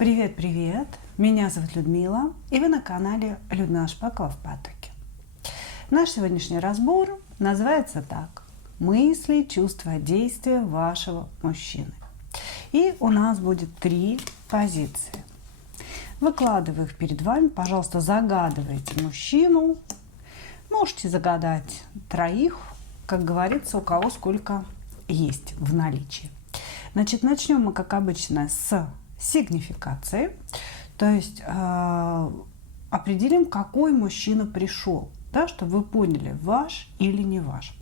Привет! Меня зовут Людмила, и вы на канале Людмила Шпакова в потоке. Наш сегодняшний разбор называется так: мысли, чувства, действия вашего мужчины. И у нас будет 3 позиции. Выкладываю их перед вами. Пожалуйста, загадывайте мужчину. Можете загадать 3, как говорится, у кого сколько есть в наличии. Значит, начнем мы, как обычно, с сигнификации. То есть определим, какой мужчина пришел, да, чтобы вы поняли, ваш или не ваш.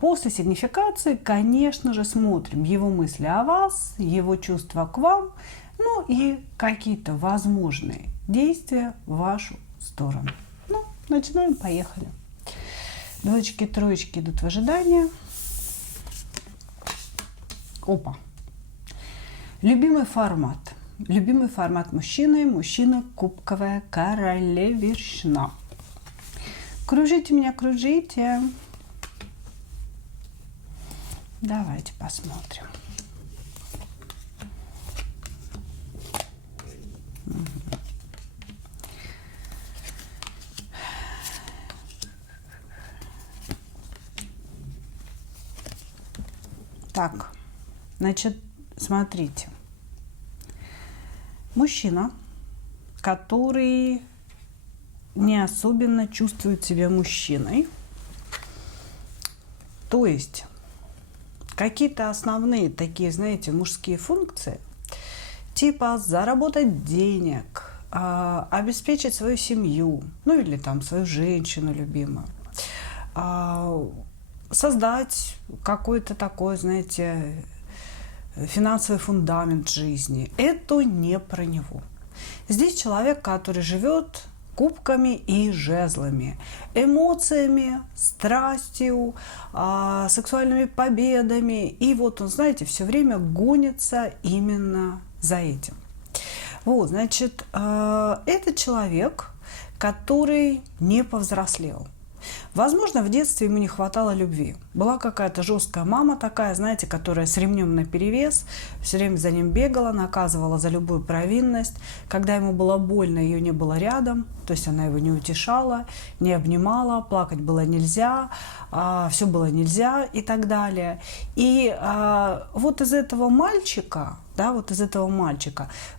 После сигнификации, конечно же, смотрим его мысли о вас, его чувства к вам, ну и какие-то возможные действия в вашу сторону. Ну, начинаем, поехали. 2, 3 идут в ожидание. Опа. Любимый формат. Любимый формат мужчины. Мужчина кубковая королевишна. Кружите меня, кружите. Давайте посмотрим. Так, значит, смотрите. Мужчина, который не особенно чувствует себя мужчиной, то есть какие-то основные такие, знаете, мужские функции, типа заработать денег, обеспечить свою семью, ну или там свою женщину любимую, создать какой-то такой, знаете, финансовый фундамент жизни. Это не про него. Здесь человек, который живет кубками и жезлами, эмоциями, страстью, сексуальными победами. И вот он, знаете, все время гонится именно за этим. Вот, значит, это человек, который не повзрослел. Возможно, в детстве ему не хватало любви. Была какая-то жесткая мама такая, знаете, которая с ремнем наперевес, все время за ним бегала, наказывала за любую провинность. Когда ему было больно, ее не было рядом, то есть она его не утешала, не обнимала, плакать было нельзя, все было нельзя и так далее. И вот из этого мальчика,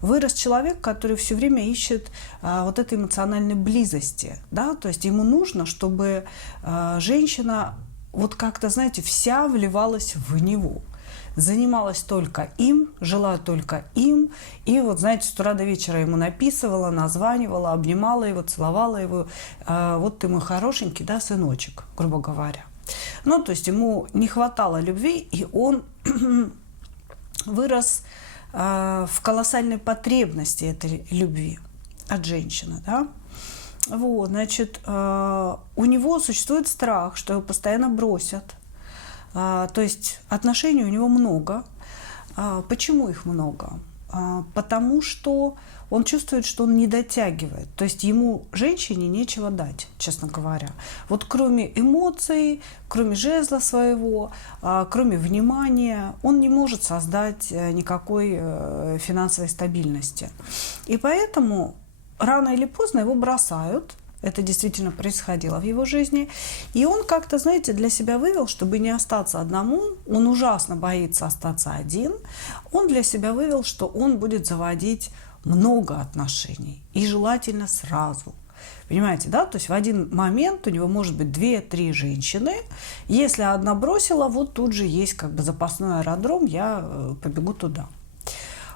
вырос человек, который все время ищет вот этой эмоциональной близости, да, то есть ему нужно, чтобы женщина вот как-то, знаете, вся вливалась в него, занималась только им, жила только им, и вот, знаете, с утра до вечера ему написывала, названивала, обнимала его, целовала его, вот ты мой хорошенький, да, сыночек, грубо говоря. Ну, то есть ему не хватало любви, и он вырос в колоссальной потребности этой любви от женщины, да. Вот, значит, у него существует страх, что его постоянно бросят. То есть отношений у него много. Почему их много? Потому что он чувствует, что он не дотягивает. То есть ему, женщине, нечего дать, честно говоря. Вот кроме эмоций, кроме жезла своего, кроме внимания, он не может создать никакой финансовой стабильности. И поэтому рано или поздно его бросают. Это действительно происходило в его жизни. И он как-то, знаете, для себя вывел, чтобы не остаться одному, он ужасно боится остаться один, он для себя вывел, что он будет заводить много отношений. И желательно сразу. Понимаете, да? То есть в один момент у него может быть 2-3 женщины. Если одна бросила, вот тут же есть как бы запасной аэродром, я побегу туда.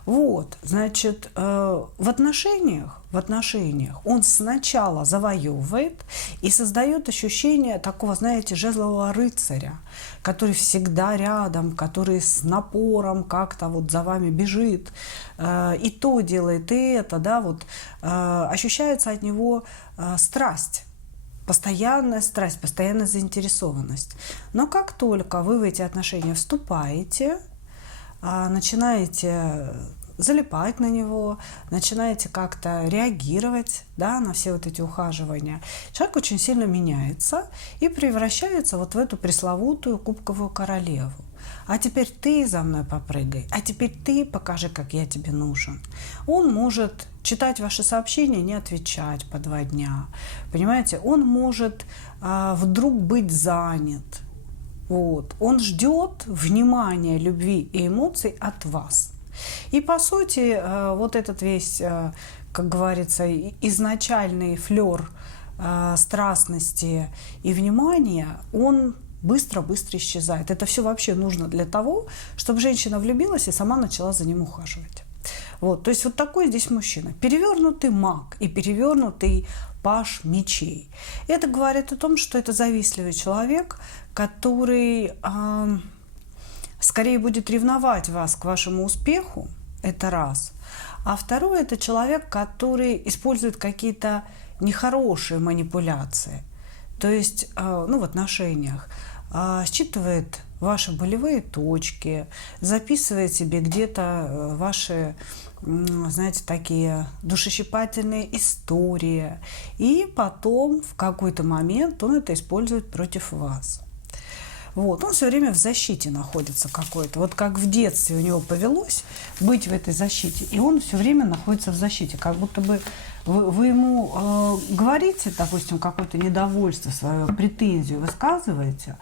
Вот, значит, в отношениях он сначала завоевывает и создает ощущение такого, знаете, жезлового рыцаря, который всегда рядом, который с напором как-то вот за вами бежит, и то делает, и это, да, вот ощущается от него страсть. Постоянная страсть, постоянная заинтересованность. Но как только вы в эти отношения вступаете, начинаете залипать на него, начинаете как-то реагировать, да, на все вот эти ухаживания, человек очень сильно меняется и превращается вот в эту пресловутую кубковую королеву. а теперь ты за мной попрыгай, а теперь ты покажи, как я тебе нужен. Он может читать ваши сообщения, не отвечать по 2 дня. Понимаете, он может вдруг быть занят. Вот. Он ждет внимания, любви и эмоций от вас. И по сути, вот этот весь, как говорится, изначальный флер страстности и внимания, он быстро-быстро исчезает. Это все вообще нужно для того, чтобы женщина влюбилась и сама начала за ним ухаживать. Вот, то есть вот такой здесь мужчина. Перевернутый маг и перевернутый паж мечей. Это говорит о том, что это завистливый человек, который скорее будет ревновать вас к вашему успеху, это раз. А второе, это человек, который использует какие-то нехорошие манипуляции, то есть в отношениях, считывает ваши болевые точки, записывает себе где-то ваши, знаете, такие душещипательные истории, и потом в какой-то момент он это использует против вас. Вот. Он все время в защите находится какой-то. Вот как в детстве у него повелось быть в этой защите, и он все время находится в защите. Как будто бы вы ему говорите, допустим, какое-то недовольство, свою претензию высказываете,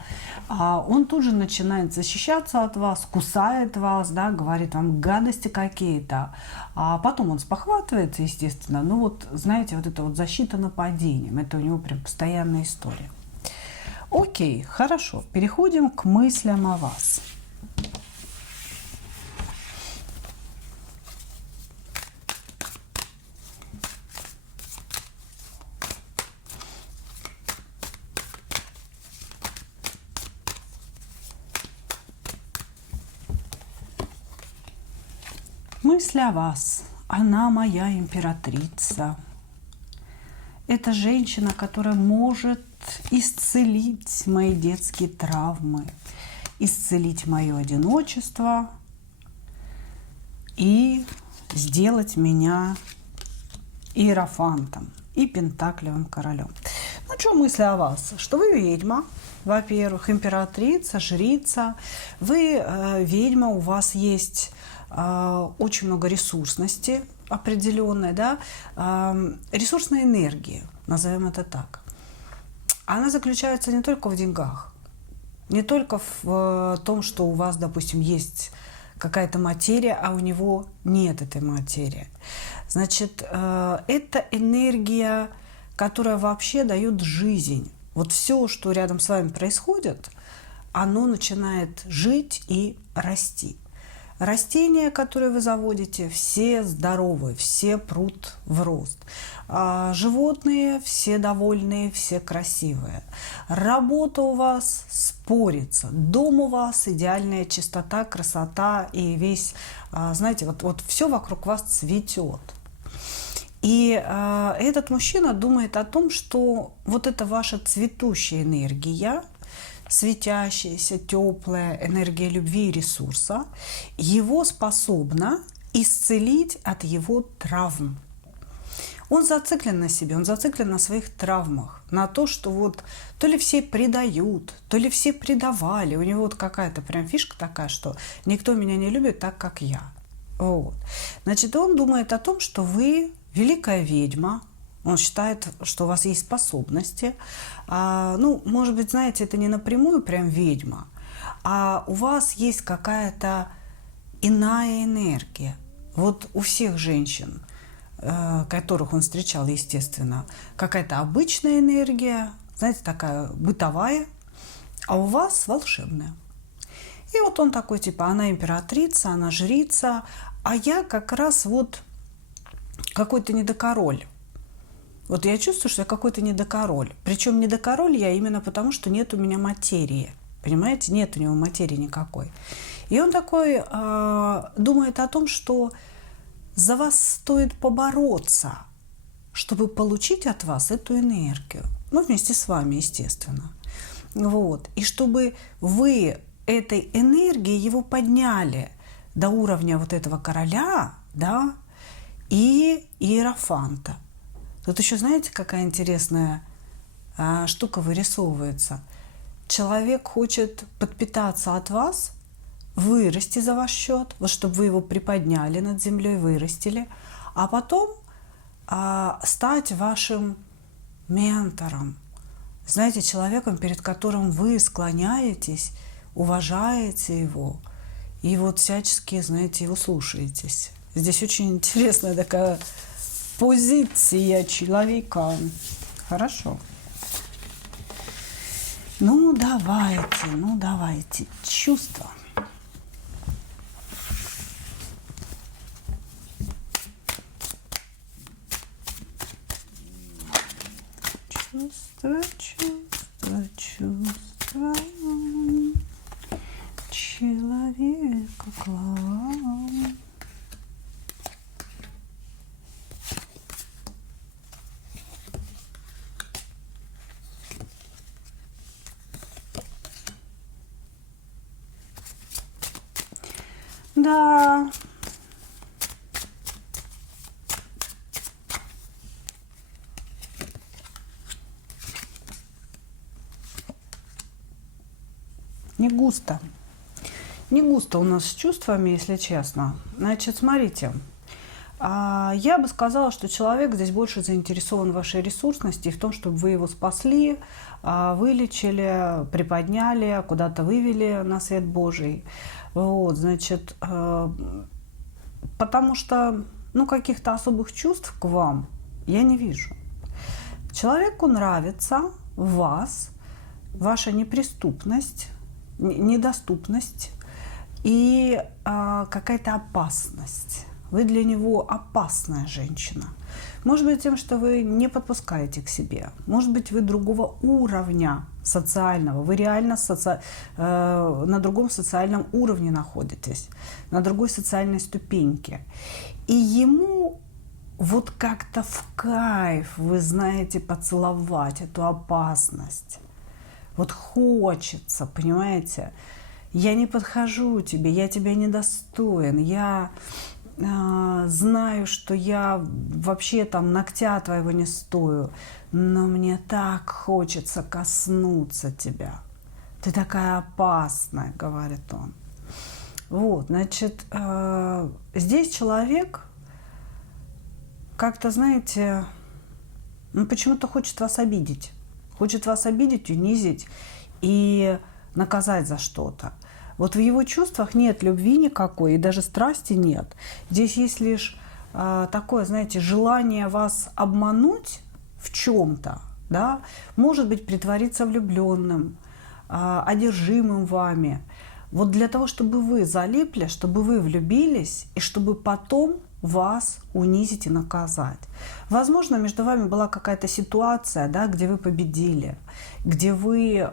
а он тут же начинает защищаться от вас, кусает вас, да, говорит вам гадости какие-то. А потом он спохватывается, естественно. Ну вот, знаете, вот это вот защита нападением, это у него прям постоянная история. Окей, хорошо, переходим к мыслям о вас. Мысль о вас. Она моя императрица. Это женщина, которая может исцелить мои детские травмы, исцелить мое одиночество и сделать меня иерофантом и пентаклевым королем. Ну, что мысли о вас? Что вы ведьма, во-первых, императрица, жрица. Вы ведьма, у вас есть очень много ресурсности определенной, да, ресурсной энергии, назовем это так. Она заключается не только в деньгах, не только в том, что у вас, допустим, есть какая-то материя, а у него нет этой материи. Значит, это энергия, которая вообще дает жизнь. Вот все, что рядом с вами происходит, оно начинает жить и расти. Растения, которые вы заводите, все здоровые, все прут в рост. Животные все довольные, все красивые. Работа у вас спорится. Дом у вас идеальная чистота, красота и весь, знаете, вот все вокруг вас цветет. И этот мужчина думает о том, что вот эта ваша цветущая энергия, светящаяся, теплая энергия любви и ресурса, его способна исцелить от его травм. Он зациклен на себе, он зациклен на своих травмах, на то, что вот то ли все предают, то ли все предавали. У него вот какая-то прям фишка такая, что никто меня не любит так, как я. Вот. Значит, он думает о том, что вы великая ведьма. Он считает, что у вас есть способности. Может быть, знаете, это не напрямую прям ведьма, а у вас есть какая-то иная энергия. Вот у всех женщин, которых он встречал, естественно, какая-то обычная энергия, знаете, такая бытовая, а у вас волшебная. И вот он такой, типа, она императрица, она жрица, а я как раз вот какой-то недокороль. Вот я чувствую, что я какой-то недокороль. Причем недокороль я именно потому, что нет у меня материи. Понимаете? Нет у него материи никакой. И он такой думает о том, что за вас стоит побороться, чтобы получить от вас эту энергию. Ну, вместе с вами, естественно. Вот. И чтобы вы этой энергией его подняли до уровня вот этого короля, да, и иерофанта. Тут еще, знаете, какая интересная штука вырисовывается. Человек хочет подпитаться от вас, вырасти за ваш счет, вот чтобы вы его приподняли над землей, вырастили, а потом стать вашим ментором, знаете, человеком, перед которым вы склоняетесь, уважаете его и вот всячески, знаете, его слушаетесь. Здесь очень интересная такая позиция человека. Хорошо. Ну, давайте. Чувства. Чувства. Человека к вам. Да. Не густо. Не густо у нас с чувствами, если честно. Значит, смотрите. Я бы сказала, что человек здесь больше заинтересован в вашей ресурсности и в том, чтобы вы его спасли, вылечили, приподняли, куда-то вывели на свет Божий. Вот, значит, потому что, каких-то особых чувств к вам я не вижу. Человеку нравится вас, ваша неприступность, недоступность и какая-то опасность. Вы для него опасная женщина. Может быть, тем, что вы не подпускаете к себе. Может быть, вы другого уровня социального. Вы реально на другом социальном уровне находитесь, на другой социальной ступеньке. И ему вот как-то в кайф, вы знаете, поцеловать эту опасность. Вот хочется, понимаете? Я не подхожу тебе, я тебя недостоин, я знаю, что я вообще там ногтя твоего не стою, но мне так хочется коснуться тебя. Ты такая опасная, говорит он. Вот, значит, здесь человек как-то, знаете, почему-то хочет вас обидеть. Хочет вас обидеть, унизить и наказать за что-то. Вот в его чувствах нет любви никакой, и даже страсти нет. Здесь есть лишь такое, знаете, желание вас обмануть в чем-то, да? Может быть, притвориться влюбленным, одержимым вами. Вот для того, чтобы вы залипли, чтобы вы влюбились, и чтобы потом вас унизить и наказать. Возможно, между вами была какая-то ситуация, да, где вы победили, где вы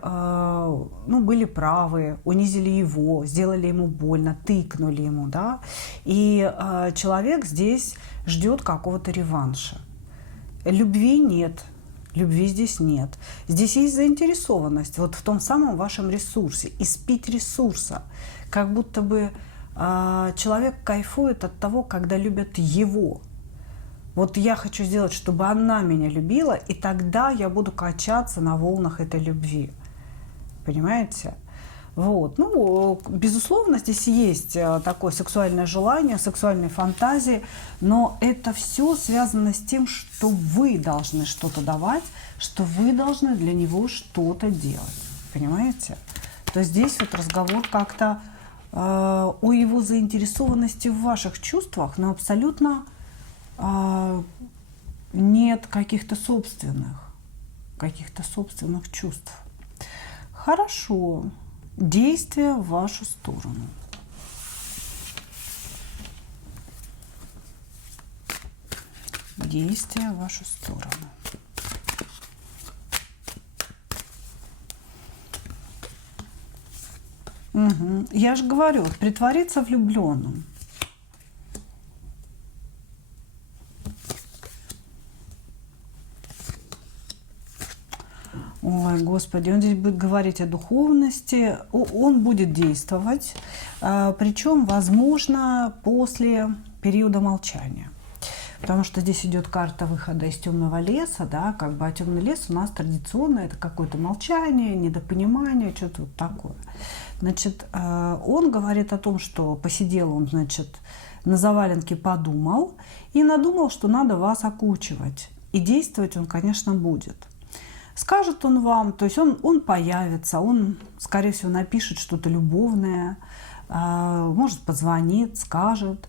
были правы, унизили его, сделали ему больно, тыкнули ему, да, и человек здесь ждет какого-то реванша. Любви нет. Любви здесь нет. Здесь есть заинтересованность вот в том самом вашем ресурсе, испить ресурса, как будто бы человек кайфует от того, когда любят его. Вот я хочу сделать, чтобы она меня любила, и тогда я буду качаться на волнах этой любви. Понимаете? Вот. Безусловно, здесь есть такое сексуальное желание, сексуальные фантазии, но это все связано с тем, что вы должны что-то давать, что вы должны для него что-то делать. Понимаете? То есть здесь вот разговор как-то о его заинтересованности в ваших чувствах, но абсолютно нет каких-то собственных чувств. Хорошо. Действия в вашу сторону. Действия в вашу сторону. Угу. Я же говорю, притвориться влюбленным. Ой, Господи, он здесь будет говорить о духовности, он будет действовать, причем, возможно, после периода молчания. Потому что здесь идет карта выхода из темного леса, да, как бы, а темный лес у нас традиционно это какое-то молчание, недопонимание, что-то вот такое. Значит, он говорит о том, что посидел он, значит, на заваленке, подумал и надумал, что надо вас окучивать. И действовать он, конечно, будет. Скажет он вам, то есть он появится, он, скорее всего, напишет что-то любовное, может, позвонит, скажет.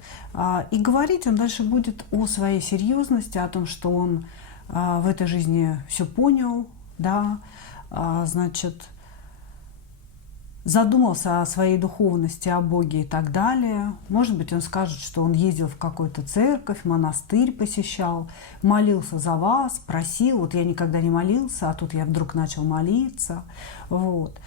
И говорить он дальше будет о своей серьезности, о том, что он в этой жизни все понял, да, значит, задумался о своей духовности, о Боге и так далее. Может быть, он скажет, что он ездил в какую-то церковь, монастырь посещал, молился за вас, просил. Вот я никогда не молился, а тут я вдруг начал молиться. Вот.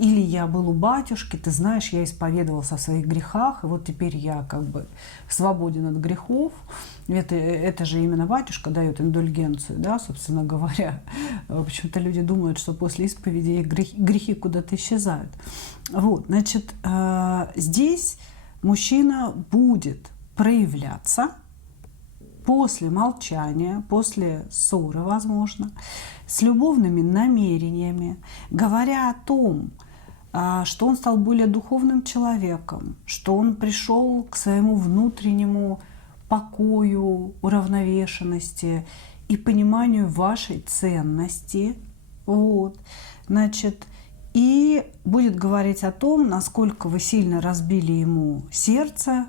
Или я был у батюшки, ты знаешь, я исповедовался о своих грехах, и вот теперь я как бы свободен от грехов. Это же именно батюшка дает индульгенцию, да, собственно говоря. Почему-то люди думают, что после исповеди их грехи куда-то исчезают. Вот, значит, здесь мужчина будет проявляться после молчания, после ссоры, возможно, с любовными намерениями, говоря о том, что он стал более духовным человеком, что он пришел к своему внутреннему покою, уравновешенности и пониманию вашей ценности. Вот. Значит, и будет говорить о том, насколько вы сильно разбили ему сердце.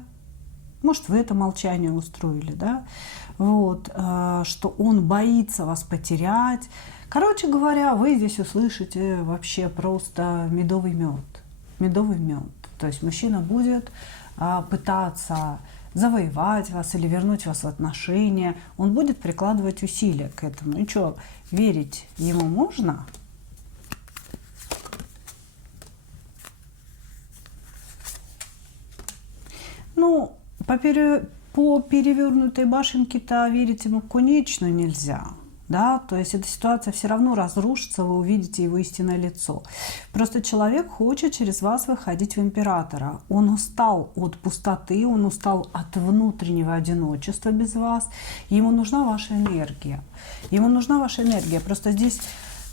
Может, вы это молчание устроили, да? Вот, что он боится вас потерять. Короче говоря, вы здесь услышите вообще просто медовый мед. Медовый мед. То есть мужчина будет пытаться завоевать вас или вернуть вас в отношения. Он будет прикладывать усилия к этому. И что, верить ему можно? Ну, по перевернутой башенке-то верить ему конечно нельзя. Да? То есть эта ситуация все равно разрушится, вы увидите его истинное лицо. Просто человек хочет через вас выходить в императора. Он устал от пустоты, он устал от внутреннего одиночества без вас. Ему нужна ваша энергия. Ему нужна ваша энергия. Просто здесь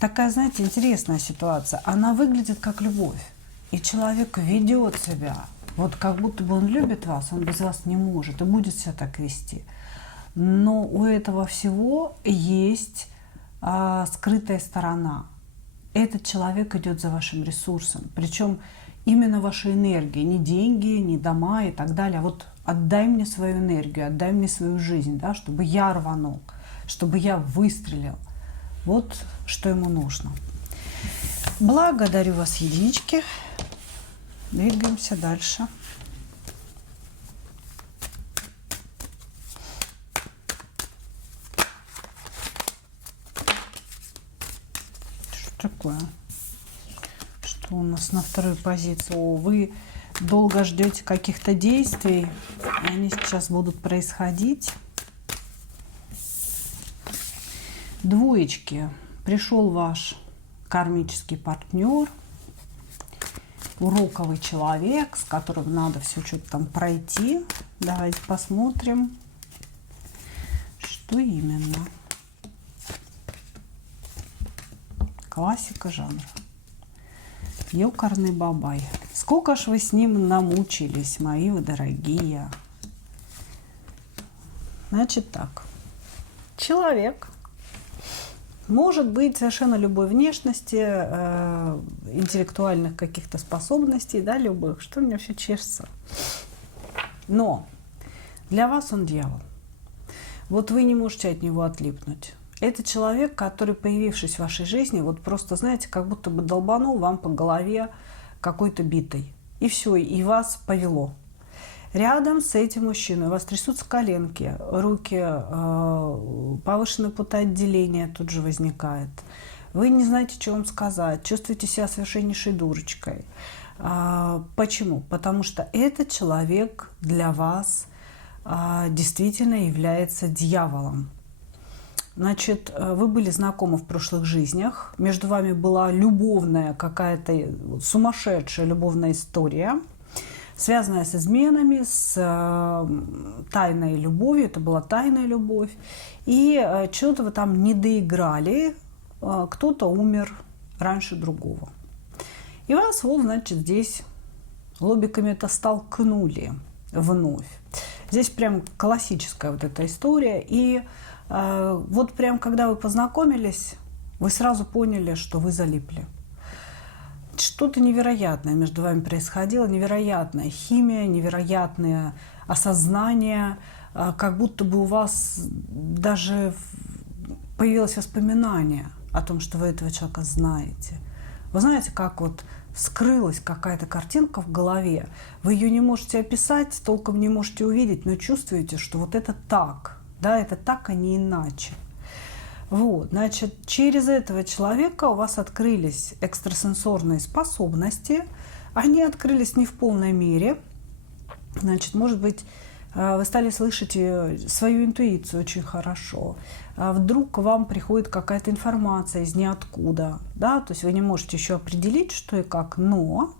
такая, знаете, интересная ситуация. Она выглядит как любовь. И человек ведет себя, вот как будто бы он любит вас, он без вас не может и будет себя так вести. Но у этого всего есть скрытая сторона. Этот человек идет за вашим ресурсом, причем именно вашей энергией, не деньги, не дома и так далее. А вот отдай мне свою энергию, отдай мне свою жизнь, да, чтобы я рванул, чтобы я выстрелил. Вот что ему нужно. Благодарю вас, единички. Двигаемся дальше. Что такое? Что у нас на второй позиции? О, вы долго ждете каких-то действий. Они сейчас будут происходить. Двоечки. Пришел ваш кармический партнер. Уроковый человек, с которым надо все что-то там пройти. Давайте посмотрим, что именно. Классика жанра. Ёкарный бабай. Сколько ж вы с ним намучились, мои вы дорогие. Значит так. Человек может быть совершенно любой внешности, интеллектуальных каких-то способностей, да, любых, что у меня все чешется. Но для вас он дьявол. Вот вы не можете от него отлипнуть. Это человек, который, появившись в вашей жизни, вот просто, знаете, как будто бы долбанул вам по голове какой-то битой. И все, и вас повело. Рядом с этим мужчиной у вас трясутся коленки, руки, повышенное потоотделение тут же возникает. Вы не знаете, что вам сказать, чувствуете себя совершеннейшей дурочкой. Почему? Потому что этот человек для вас действительно является дьяволом. Значит, вы были знакомы в прошлых жизнях, между вами была любовная какая-то сумасшедшая любовная история. связанная с изменами, с тайной любовью. Это была тайная любовь. И что-то вы там не доиграли, кто-то умер раньше другого. И вас вот, значит, здесь лобиками-то столкнули вновь. Здесь прям классическая вот эта история. И вот прям когда вы познакомились, вы сразу поняли, что вы залипли. Что-то невероятное между вами происходило, невероятная химия, невероятное осознание, как будто бы у вас даже появилось воспоминание о том, что вы этого человека знаете. Вы знаете, как вот вскрылась какая-то картинка в голове, вы ее не можете описать, толком не можете увидеть, но чувствуете, что вот это так, да, это так, а не иначе. Вот, значит, через этого человека у вас открылись экстрасенсорные способности, они открылись не в полной мере, значит, может быть, вы стали слышать свою интуицию очень хорошо. Вдруг к вам приходит какая-то информация из ниоткуда, да, то есть вы не можете еще определить, что и как, но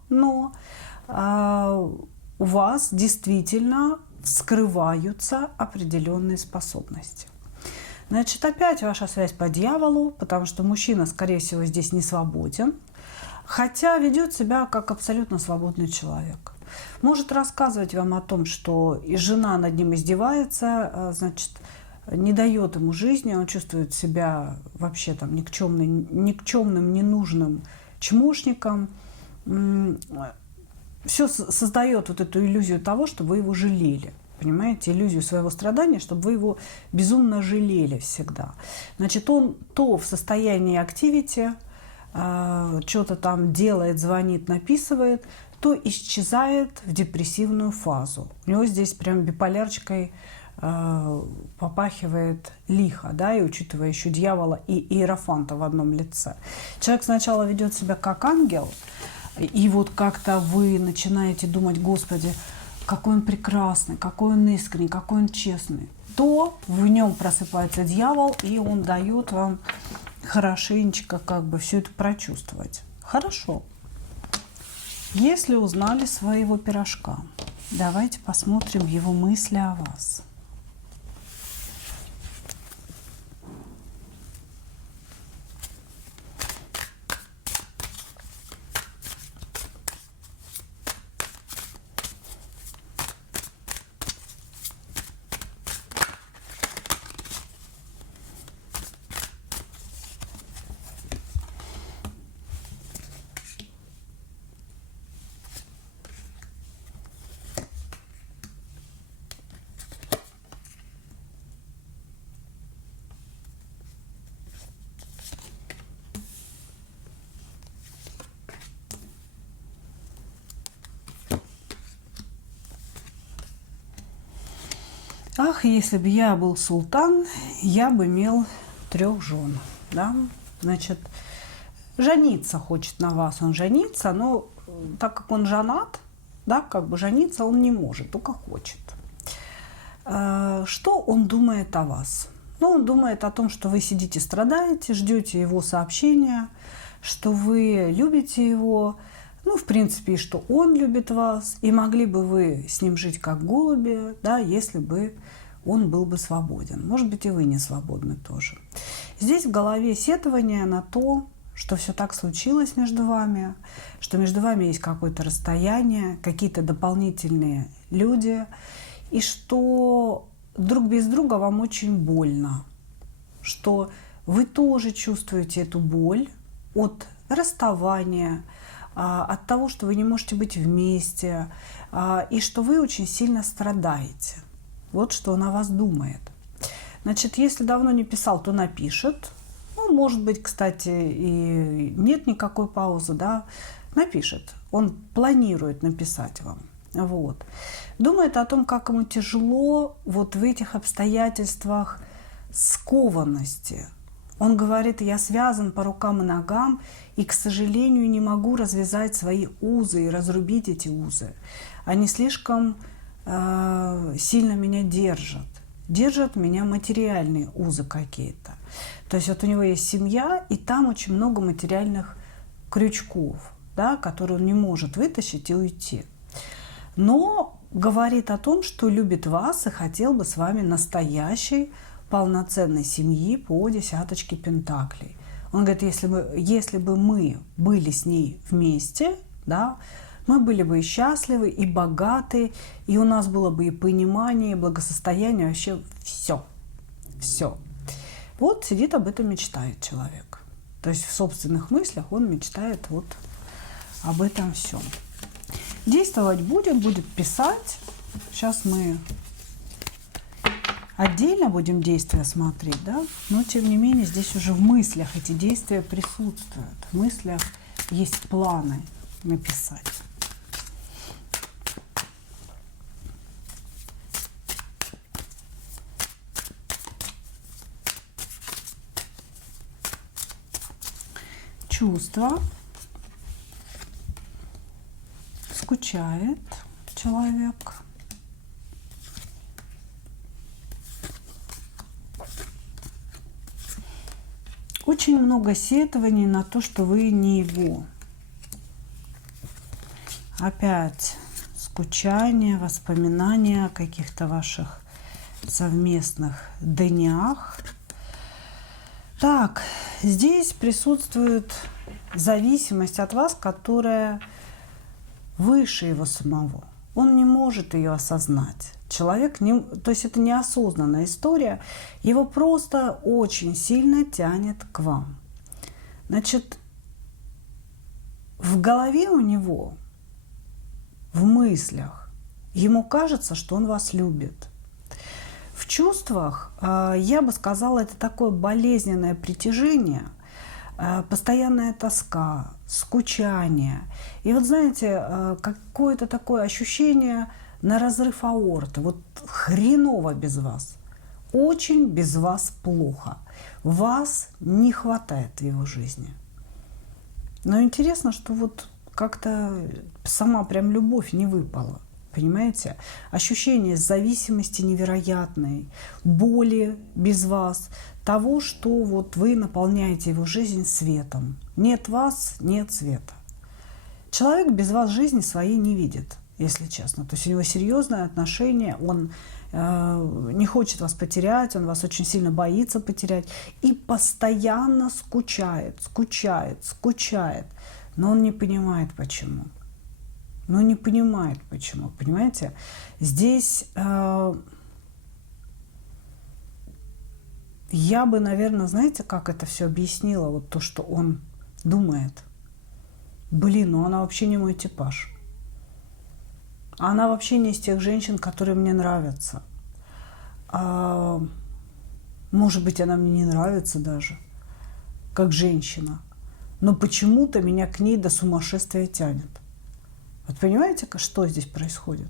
у вас действительно скрываются определенные способности. Значит, опять ваша связь по дьяволу, потому что мужчина, скорее всего, здесь не свободен, хотя ведет себя как абсолютно свободный человек. Может рассказывать вам о том, что и жена над ним издевается, значит, не дает ему жизни, он чувствует себя вообще там никчемным, ненужным чмошником. Все создает вот эту иллюзию того, что вы его жалели. Понимаете, иллюзию своего страдания, чтобы вы его безумно жалели всегда. Значит, он то в состоянии активити, что-то там делает, звонит, написывает, то исчезает в депрессивную фазу. У него здесь прям биполярочкой попахивает лихо, да, и учитывая еще дьявола и иерофанта в одном лице. Человек сначала ведет себя как ангел, и вот как-то вы начинаете думать: Господи, какой он прекрасный, какой он искренний, какой он честный. То в нем просыпается дьявол, и он дает вам хорошенечко как бы все это прочувствовать. Хорошо. Если узнали своего пирожка, давайте посмотрим его мысли о вас. Ах, если бы я был султан, я бы имел 3 жен, да? Значит, жениться хочет на вас, он женится, но так как он женат, да, как бы жениться он не может, только хочет. Что он думает о вас? Ну, он думает о том, что вы сидите, страдаете, ждете его сообщения, что вы любите его, ну, в принципе, и что он любит вас, и могли бы вы с ним жить как голуби, да, если бы он был бы свободен. Может быть, и вы не свободны тоже. Здесь в голове сетование на то, что все так случилось между вами, что между вами есть какое-то расстояние, какие-то дополнительные люди, и что друг без друга вам очень больно, что вы тоже чувствуете эту боль от расставания, от того, что вы не можете быть вместе, и что вы очень сильно страдаете. Вот что он о вас думает. Значит, если давно не писал, то напишет. Ну, может быть, кстати, и нет никакой паузы, да, напишет. Он планирует написать вам. Вот. Думает о том, как ему тяжело вот в этих обстоятельствах скованности. Он говорит: я связан по рукам и ногам, и, к сожалению, не могу развязать свои узы и разрубить эти узы. Они слишком сильно меня держат. Держат меня материальные узы какие-то. То есть вот у него есть семья, и там очень много материальных крючков, да, которые он не может вытащить и уйти. но говорит о том, что любит вас и хотел бы с вами настоящей полноценной семьи по десяточке пентаклей. Он говорит, если бы мы были с ней вместе, да, мы были бы и счастливы, и богаты, и у нас было бы и понимание, и благосостояние, вообще все. Все. Вот сидит об этом мечтает человек. То есть в собственных мыслях он мечтает вот об этом всем. Действовать будет писать. Сейчас мы отдельно будем действия смотреть, да, но тем не менее здесь уже в мыслях эти действия присутствуют. В мыслях есть планы написать. Чувства. Скучает человек. Очень много сетований на то, что вы не его. Опять скучание, воспоминания о каких-то ваших совместных днях. Так, здесь присутствует зависимость от вас, которая выше его самого. Он не может ее осознать. Человек не, то есть это неосознанная история, его просто очень сильно тянет к вам. Значит, в голове у него, в мыслях, ему кажется, что он вас любит. В чувствах, я бы сказала, это такое болезненное притяжение, постоянная тоска, скучание. И вот знаете, какое-то такое ощущение на разрыв аорты. Вот хреново без вас. Очень без вас плохо. Вас не хватает в его жизни. Но интересно, что вот как-то сама прям любовь не выпала. Понимаете? Ощущение зависимости невероятной, боли без вас, того, что вот вы наполняете его жизнь светом. Нет вас, нет света. Человек без вас жизни своей не видит, если честно. То есть у него серьезное отношение, он не хочет вас потерять, он вас очень сильно боится потерять и постоянно скучает. Но он не понимает, почему. Но не понимает, почему. Понимаете? Здесь я бы, наверное, знаете, как это все объяснила? Вот то, что он думает. Блин, ну она вообще не мой типаж. Она вообще не из тех женщин, которые мне нравятся. Может быть, она мне не нравится даже, как женщина. Но почему-то меня к ней до сумасшествия тянет. Вот понимаете, что здесь происходит?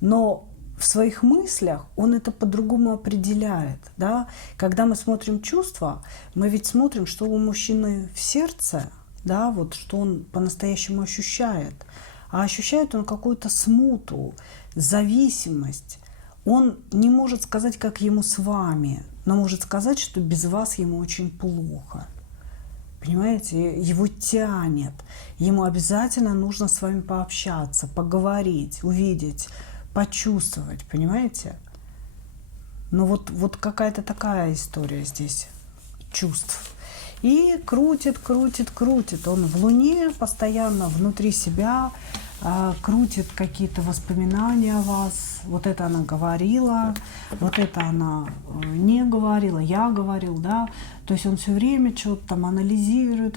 Но в своих мыслях он это по-другому определяет. Да? Когда мы смотрим чувства, мы ведь смотрим, что у мужчины в сердце, да, вот, что он по-настоящему ощущает. А ощущает он какую-то смуту, зависимость. Он не может сказать, как ему с вами, но может сказать, что без вас ему очень плохо. Понимаете, его тянет. Ему обязательно нужно с вами пообщаться, поговорить, увидеть, почувствовать, понимаете? Ну вот какая-то такая история здесь чувств. И крутит. Он в Луне постоянно внутри себя крутит какие-то воспоминания о вас. Вот это она говорила, вот это она не говорила, я говорил, да. То есть он все время что-то там анализирует.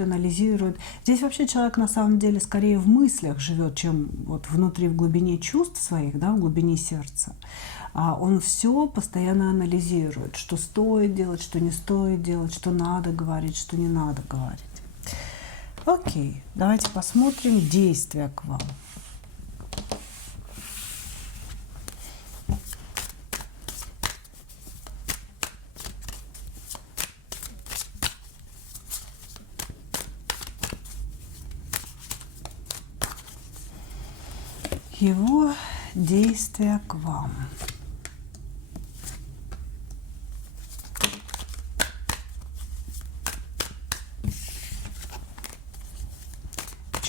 Здесь вообще человек на самом деле скорее в мыслях живет, чем вот внутри, в глубине чувств своих, да, в глубине сердца. А он все постоянно анализирует, что стоит делать, что не стоит делать, что надо говорить, что не надо говорить. Окей, давайте посмотрим действия к вам. Его действия к вам.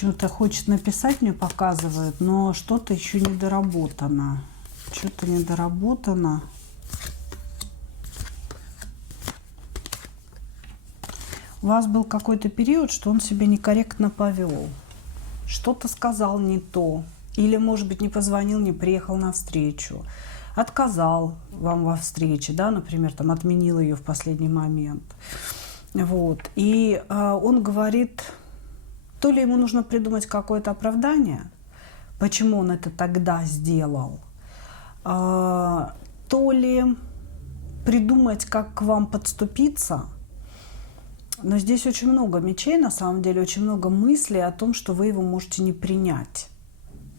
почему-то хочет написать, мне показывает, но что-то еще недоработано. Что-то недоработано. У вас был какой-то период, что он себя некорректно повел. Что-то сказал не то. Или, может быть, не позвонил, не приехал на встречу. Отказал вам во встрече, да, например, там отменил ее в последний момент. Вот. И он говорит, то ли ему нужно придумать какое-то оправдание, почему он это тогда сделал, то ли придумать, как к вам подступиться. Но здесь очень много мечей, на самом деле, очень много мыслей о том, что вы его можете не принять.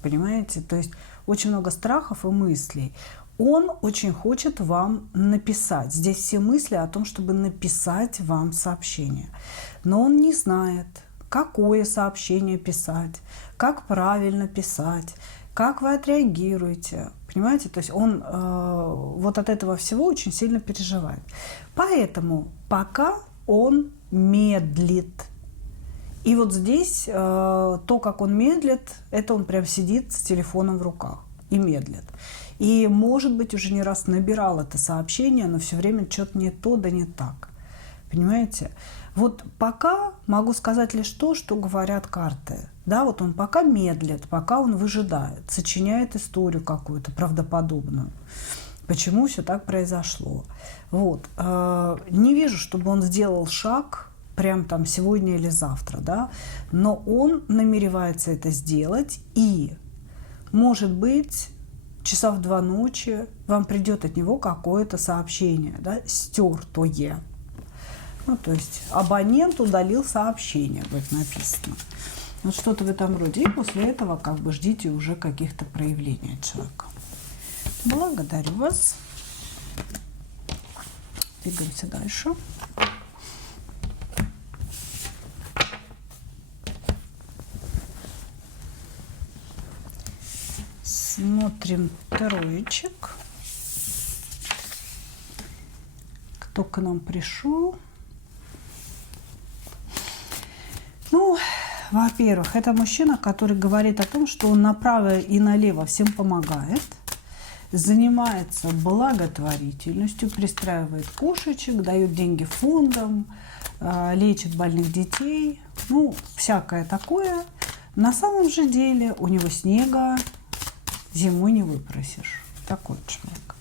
Понимаете? То есть очень много страхов и мыслей. Он очень хочет вам написать. Здесь все мысли о том, чтобы написать вам сообщение. Но он не знает, какое сообщение писать, как правильно писать, как вы отреагируете. Понимаете? То есть он вот от этого всего очень сильно переживает. Поэтому пока он медлит. И вот здесь то, как он медлит, это он прям сидит с телефоном в руках и медлит. И, может быть, уже не раз набирал это сообщение, но все время что-то не то, да не так. Понимаете? Вот пока могу сказать лишь то, что говорят карты. Да, вот он пока медлит, пока он выжидает, сочиняет историю какую-то правдоподобную. Почему все так произошло? Вот. Не вижу, чтобы он сделал шаг прям там сегодня или завтра, да, но он намеревается это сделать, и, может быть, часа в 2 ночи вам придет от него какое-то сообщение, да, стертое. Ну, то есть абонент удалил сообщение, будет написано. Вот что-то в этом роде. И после этого как бы ждите уже каких-то проявлений от человека. Благодарю вас. Двигаемся дальше. Смотрим троечек. Кто к нам пришел? Ну, во-первых, это мужчина, который говорит о том, что он направо и налево всем помогает, занимается благотворительностью, пристраивает кошечек, дает деньги фондам, лечит больных детей, ну, всякое такое. На самом же деле у него снега зимой не выпросишь. Такой человек.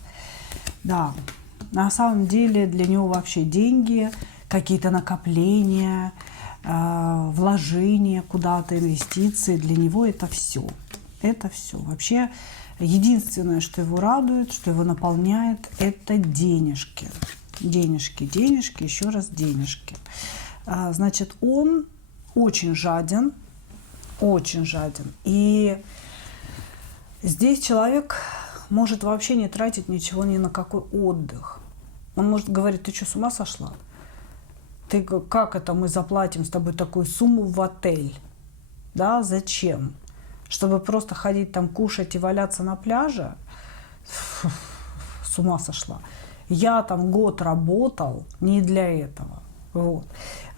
Да, на самом деле для него вообще деньги, какие-то накопления, вложения куда-то, инвестиции, для него это все. Это все. Вообще единственное, что его радует, что его наполняет, это денежки. Денежки, денежки, еще раз денежки. Значит, он очень жаден, очень жаден. И здесь человек может вообще не тратить ничего ни на какой отдых. Он может говорить, ты что, с ума сошла? Ты как это мы заплатим с тобой такую сумму в отель? Да, зачем? Чтобы просто ходить там кушать и валяться на пляже? Фу, с ума сошла. Я там год работал не для этого. Вот.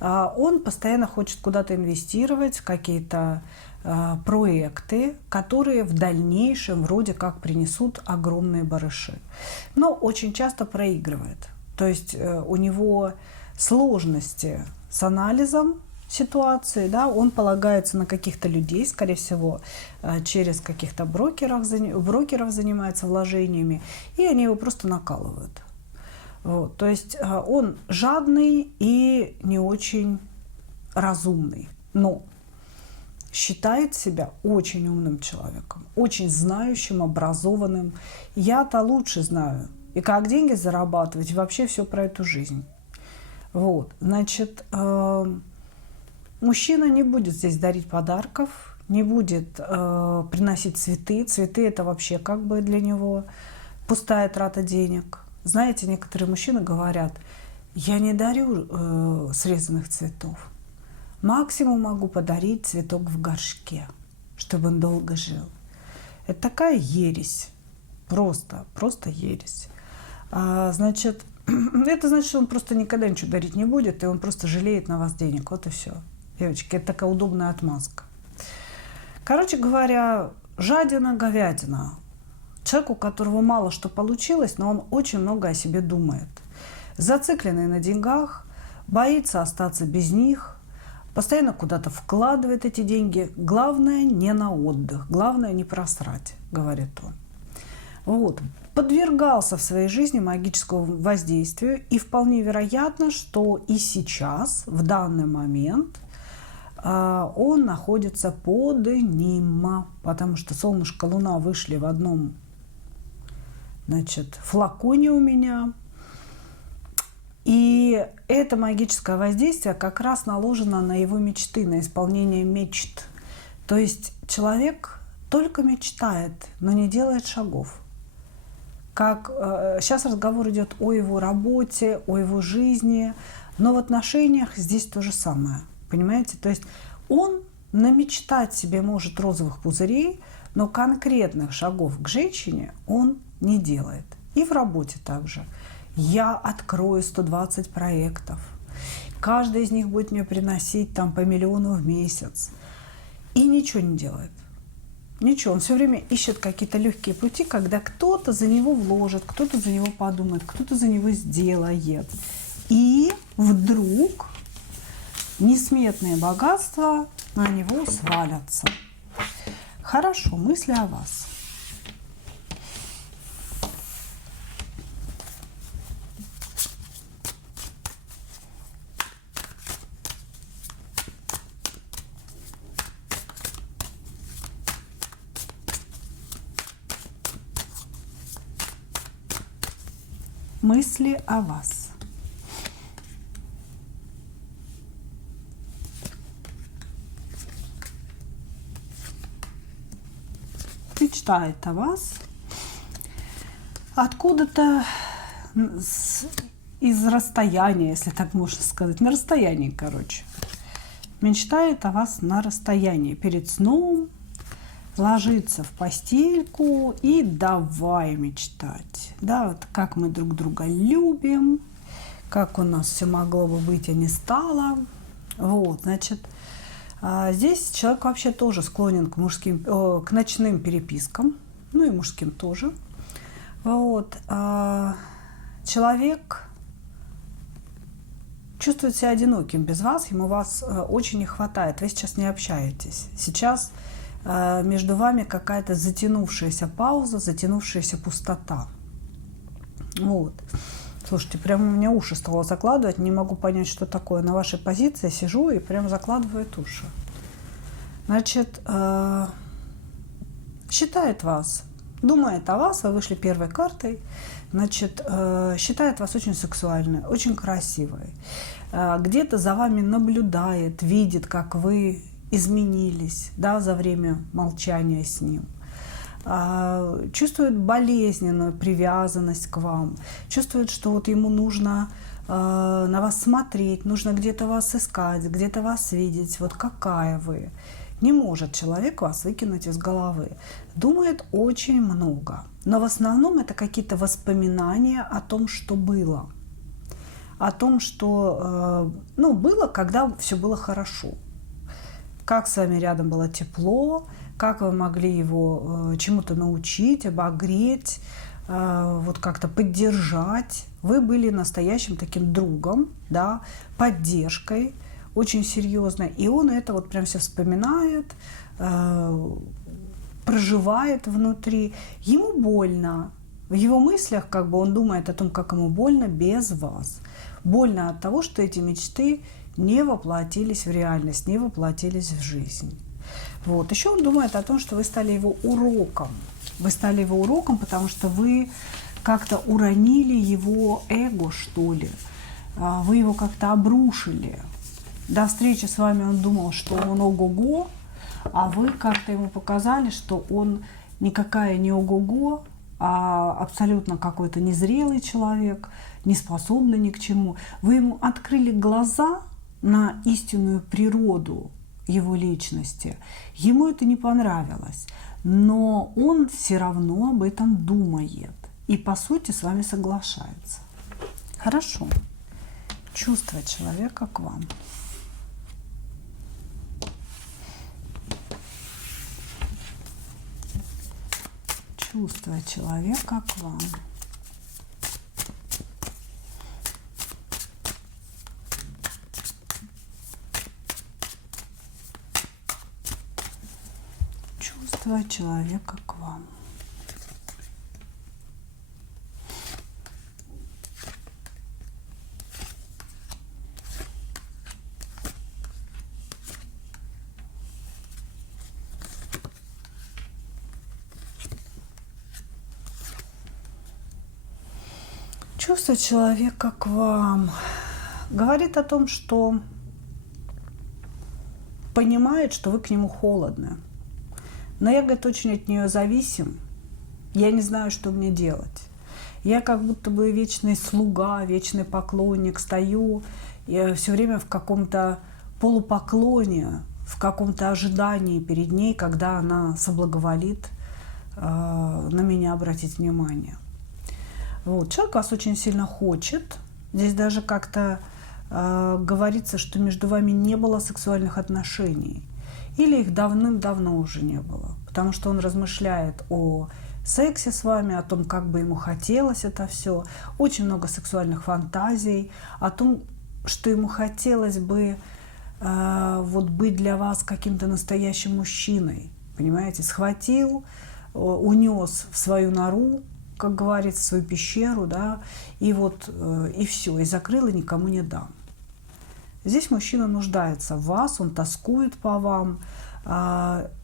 Он постоянно хочет куда-то инвестировать в какие-то проекты, которые в дальнейшем вроде как принесут огромные барыши. Но очень часто проигрывает. То есть у него сложности с анализом ситуации, да, он полагается на каких-то людей, скорее всего, через каких-то брокеров занимается вложениями, и они его просто накалывают. Вот. То есть он жадный и не очень разумный, но считает себя очень умным человеком, очень знающим, образованным. Я-то лучше знаю, и как деньги зарабатывать, и вообще все про эту жизнь. Вот. Значит, мужчина не будет здесь дарить подарков, не будет приносить цветы. Цветы – это вообще как бы для него пустая трата денег. Знаете, некоторые мужчины говорят, я не дарю срезанных цветов. Максимум могу подарить цветок в горшке, чтобы он долго жил. Это такая ересь. Просто ересь. Значит, это значит, что он просто никогда ничего дарить не будет, и он просто жалеет на вас денег. Вот и все. Девочки, это такая удобная отмазка. Короче говоря, жадина-говядина. Человек, у которого мало что получилось, но он очень много о себе думает. Зацикленный на деньгах, боится остаться без них, постоянно куда-то вкладывает эти деньги. Главное не на отдых, главное не просрать, говорит он. Вот. Подвергался в своей жизни магическому воздействию, и вполне вероятно, что и сейчас, в данный момент, он находится под ним, потому что солнышко, луна вышли в одном, значит, флаконе у меня. И это магическое воздействие как раз наложено на его мечты, на исполнение мечт. То есть человек только мечтает, но не делает шагов. Как сейчас разговор идет о его работе, о его жизни, но в отношениях здесь то же самое. Понимаете? То есть он намечтать себе может розовых пузырей, но конкретных шагов к женщине он не делает. И в работе также. Я открою 120 проектов. Каждый из них будет мне приносить там по миллиону в месяц. И ничего не делает. Ничего. Он все время ищет какие-то легкие пути, когда кто-то за него вложит, кто-то за него подумает, кто-то за него сделает. И вдруг несметные богатства на него свалятся. Хорошо, мысли о вас. Мысли о вас. Мечтает о вас откуда-то из расстояния, если так можно сказать, на расстоянии, короче. Мечтает о вас на расстоянии. Перед сном ложиться в постельку и давай мечтать. Да, вот как мы друг друга любим, как у нас все могло бы быть, а не стало. Вот, значит, здесь человек вообще тоже склонен к к ночным перепискам, ну и мужским тоже. Вот. Человек чувствует себя одиноким без вас, ему вас очень не хватает, вы сейчас не общаетесь. Сейчас между вами какая-то затянувшаяся пауза, затянувшаяся пустота. Вот. Слушайте, прямо у меня уши стало закладывать, не могу понять, что такое. На вашей позиции сижу и прям закладывает уши. Значит, считает вас, думает о вас, вы вышли первой картой, значит, считает вас очень сексуальной, очень красивой. Где-то за вами наблюдает, видит, как вы изменились, да, за время молчания с ним. Чувствует болезненную привязанность к вам, чувствует, что вот ему нужно на вас смотреть, нужно где-то вас искать, где-то вас видеть, вот какая вы. Не может человек вас выкинуть из головы. Думает очень много, но в основном это какие-то воспоминания о том, что было. О том, что было, когда все было хорошо. Как с вами рядом было тепло, как вы могли его чему-то научить, обогреть, вот как-то поддержать. Вы были настоящим таким другом, да, поддержкой, очень серьезно. И он это вот прям все вспоминает, проживает внутри. Ему больно. В его мыслях как бы он думает о том, как ему больно без вас. Больно от того, что эти мечты не воплотились в реальность, не воплотились в жизнь. Вот. Еще он думает о том, что вы стали его уроком. Вы стали его уроком, потому что вы как-то уронили его эго, что ли. Вы его как-то обрушили. До встречи с вами он думал, что он ого-го, а вы как-то ему показали, что он никакая не ого-го, а абсолютно какой-то незрелый человек, не способный ни к чему. Вы ему открыли глаза на истинную природу его личности. Ему это не понравилось, но он все равно об этом думает и, по сути, с вами соглашается. Хорошо. Чувство человека к вам. чувства человека к вам. Чувства человека к вам. Чувство человека к вам говорит о том, что понимает, что вы к нему холодны. Но я, говорит, очень от нее зависим. Я не знаю, что мне делать. Я как будто бы вечный слуга, вечный поклонник, стою все время в каком-то полупоклоне, в каком-то ожидании перед ней, когда она соблаговолит на меня обратить внимание. Вот. Человек вас очень сильно хочет. Здесь даже как-то говорится, что между вами не было сексуальных отношений. Или их давным-давно уже не было. Потому что он размышляет о сексе с вами, о том, как бы ему хотелось это все. Очень много сексуальных фантазий. О том, что ему хотелось бы вот быть для вас каким-то настоящим мужчиной. Понимаете? Схватил, унес в свою нору, как говорится, в свою пещеру, да, и вот, и все, и закрыл, и никому не дам. Здесь мужчина нуждается в вас, он тоскует по вам,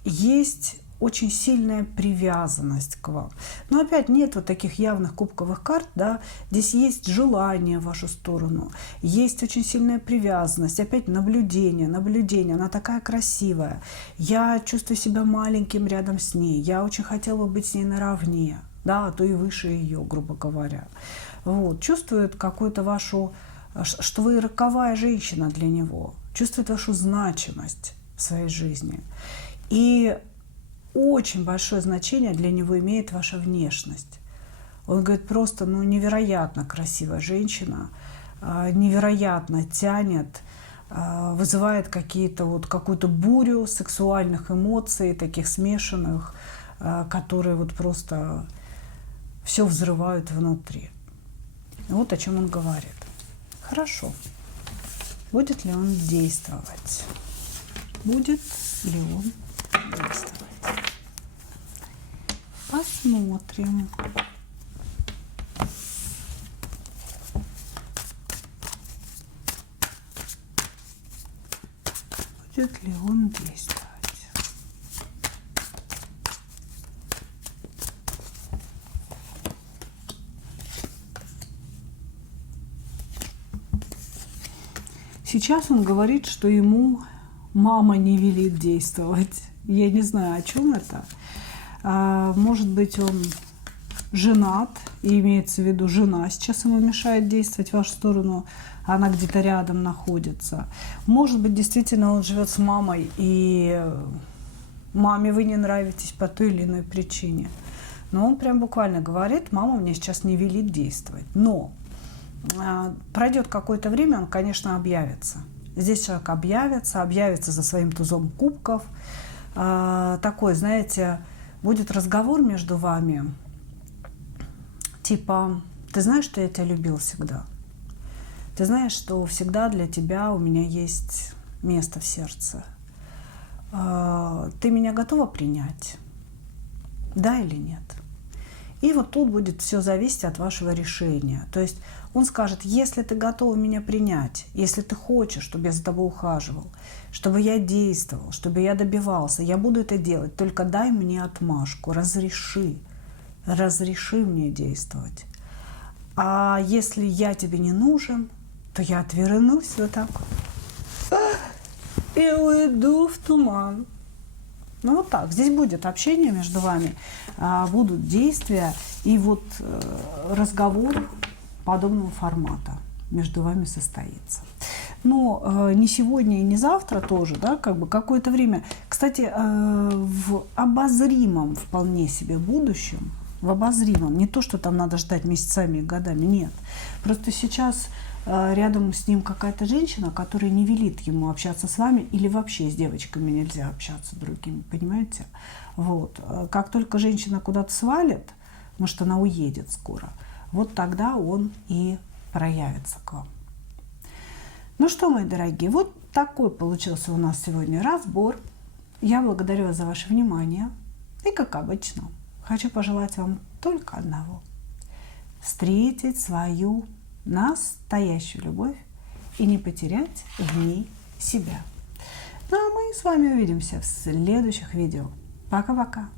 есть очень сильная привязанность к вам. Но опять нет вот таких явных кубковых карт, да, здесь есть желание в вашу сторону, есть очень сильная привязанность, опять наблюдение, она такая красивая, я чувствую себя маленьким рядом с ней, я очень хотела бы быть с ней наравне, да, а то и выше ее, грубо говоря. Вот. Чувствует какую-то вашу, что вы роковая женщина для него, чувствует вашу значимость в своей жизни. И очень большое значение для него имеет ваша внешность. Он говорит, просто невероятно красивая женщина, невероятно тянет, вызывает какую-то бурю сексуальных эмоций, таких смешанных, которые вот просто все взрывают внутри. Вот о чем он говорит. Хорошо. Будет ли он действовать? Будет ли он действовать? Посмотрим. Будет ли он действовать? Сейчас он говорит, что ему мама не велит действовать. Я не знаю, о чем это. Может быть, он женат, и имеется в виду жена сейчас ему мешает действовать в вашу сторону, она где-то рядом находится. Может быть, действительно он живет с мамой, и маме вы не нравитесь по той или иной причине. Но он прям буквально говорит, мама мне сейчас не велит действовать. Но пройдет какое-то время, он, конечно, объявится. Здесь человек объявится за своим тузом кубков. Такой, знаете, будет разговор между вами, типа, ты знаешь, что я тебя любил всегда? Ты знаешь, что всегда для тебя у меня есть место в сердце? Ты меня готова принять? Да или нет? И вот тут будет все зависеть от вашего решения. То есть он скажет, если ты готова меня принять, если ты хочешь, чтобы я за тобой ухаживал, чтобы я действовал, чтобы я добивался, я буду это делать, только дай мне отмашку, разреши мне действовать. А если я тебе не нужен, то я отвернусь вот так и уйду в туман. Ну вот так, здесь будет общение между вами, будут действия, и вот разговор подобного формата между вами состоится. Но не сегодня и не завтра тоже, да, как бы какое-то время. Кстати, в обозримом вполне себе будущем, в обозримом. Не то, что там надо ждать месяцами и годами, нет. Просто сейчас рядом с ним какая-то женщина, которая не велит ему общаться с вами, или вообще с девочками нельзя общаться другими, понимаете? Вот. Как только женщина куда-то свалит, может, она уедет скоро, вот тогда он и проявится к вам. Ну что, мои дорогие, вот такой получился у нас сегодня разбор. Я благодарю вас за ваше внимание. И, как обычно, хочу пожелать вам только одного. Встретить свою настоящую любовь и не потерять в ней себя. Ну, а мы с вами увидимся в следующих видео. Пока-пока.